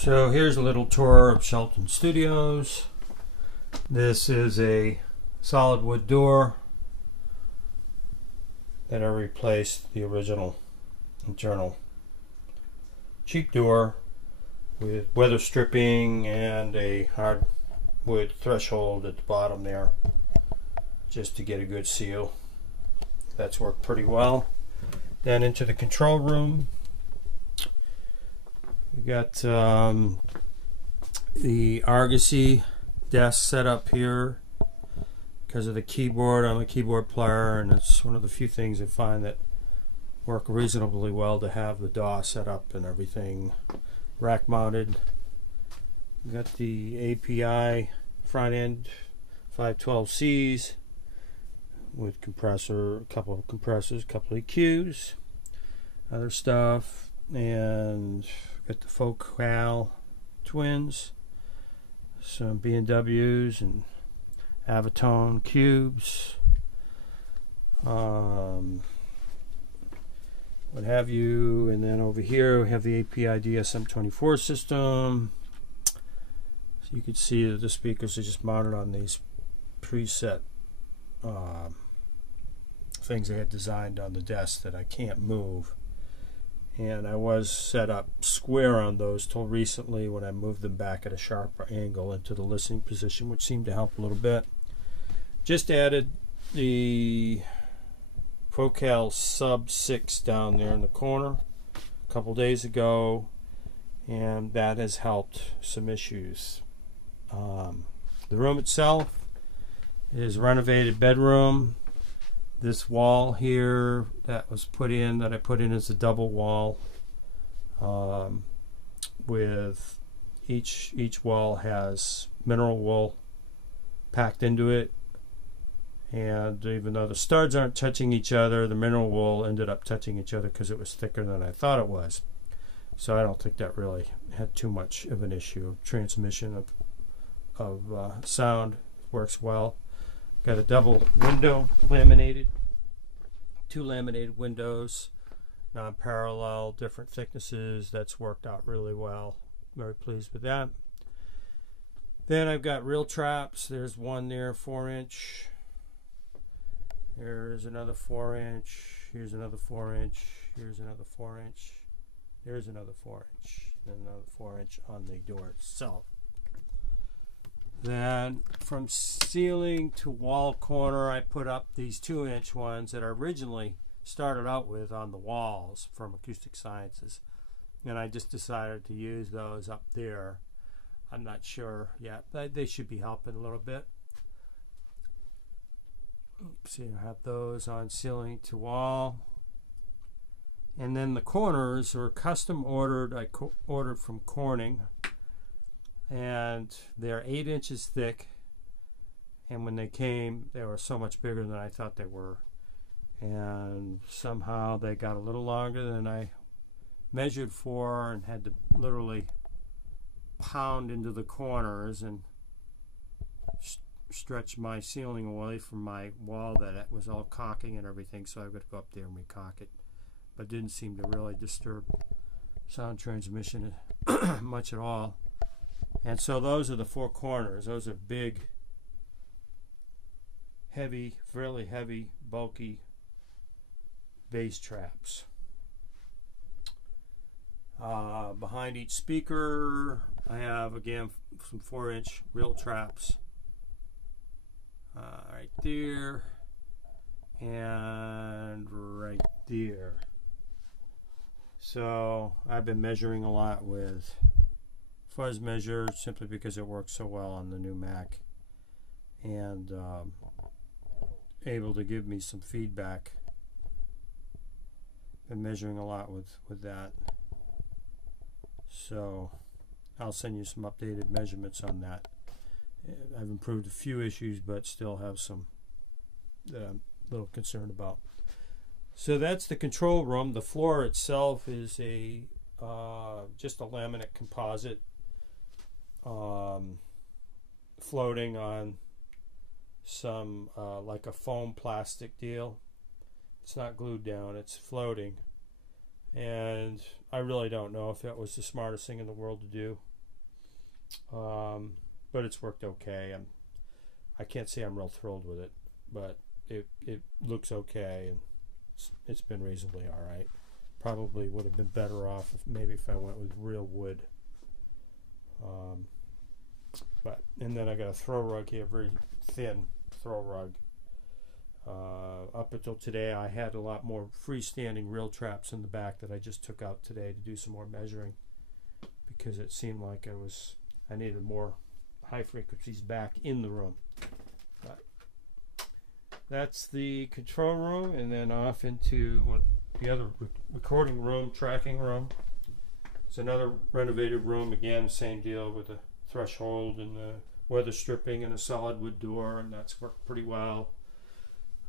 So here's a little tour of Shelton Studios. This is a solid wood door that I replaced the original internal cheap door with weather stripping and a hardwood threshold at the bottom there just to get a good seal. That's worked pretty well. Then into the control room. We got the Argosy desk set up here because of the keyboard. I'm a keyboard player, and it's one of the few things I find that work reasonably well to have the DAW set up and everything rack mounted. We got the API front end 512Cs with compressor, a couple of compressors, a couple of EQs, other stuff, and got the Focal twins, some B&Ws and Avatone cubes, what have you. And then over here we have the API DSM-24 system. So you can see that the speakers are just mounted on these preset things I had designed on the desk that I can't move. And I was set up square on those till recently when I moved them back at a sharper angle into the listening position, which seemed to help a little bit. Just added the Focal Sub 6 down there in the corner a couple days ago, and that has helped some issues. The room itself is a renovated bedroom. This wall here that I put in is a double wall with each wall has mineral wool packed into it, and even though the studs aren't touching each other, the mineral wool ended up touching each other because it was thicker than I thought it was. So I don't think that really had too much of an issue. Transmission of sound works well. Got a double window laminated, two laminated windows, non-parallel, different thicknesses. That's worked out really well. Very pleased with that. Then I've got real traps. There's one there, 4-inch. There's another 4-inch. Here's another 4-inch. Here's another 4-inch. There's another 4-inch. And another 4-inch on the door itself. Then from ceiling to wall corner, I put up these 2-inch ones that I originally started out with on the walls from Acoustic Sciences, and I just decided to use those up there. I'm not sure yet, but they should be helping a little bit. See, I have those on ceiling to wall, and then the corners are custom ordered. I ordered from Corning, and they're 8 inches thick, and when they came they were so much bigger than I thought they were, and somehow they got a little longer than I measured for, and had to literally pound into the corners and stretch my ceiling away from my wall that it was all caulking and everything, so I've got to go up there and recaulk it, but didn't seem to really disturb sound transmission much at all. And so those are the four corners. Those are big, heavy, fairly heavy, bulky bass traps. Behind each speaker, I have, again, some 4-inch real traps right there and right there. So I've been measuring a lot with fuzz measure simply because it works so well on the new Mac, and able to give me some feedback. Been measuring a lot with that, so I'll send you some updated measurements on that. I've improved a few issues, but still have some that I'm a little concerned about. So that's the control room. The floor itself is a just a laminate composite, floating on some like a foam plastic deal. It's not glued down, it's floating. and I really don't know if that was the smartest thing in the world to do. But it's worked okay. I can't say I'm real thrilled with it, but it looks okay, and it's been reasonably all right. Probably would have been better off if I went with real wood. And then I got a throw rug here, very thin throw rug. Up until today, I had a lot more freestanding reel traps in the back that I just took out today to do some more measuring, because it seemed like I needed more high frequencies back in the room. But that's the control room, and then off into the other recording room, tracking room. It's another renovated room, again, same deal with the threshold and the weather stripping and a solid wood door, and that's worked pretty well.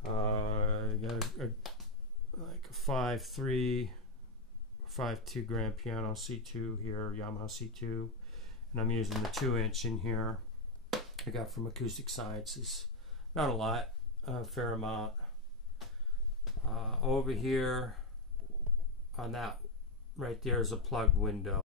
Got like a 5.3, 5.2 grand piano C2 here, Yamaha C2, and I'm using the 2-inch in here. I got from Acoustic Sciences. Not a lot, a fair amount. Over here on that right there is a plugged window.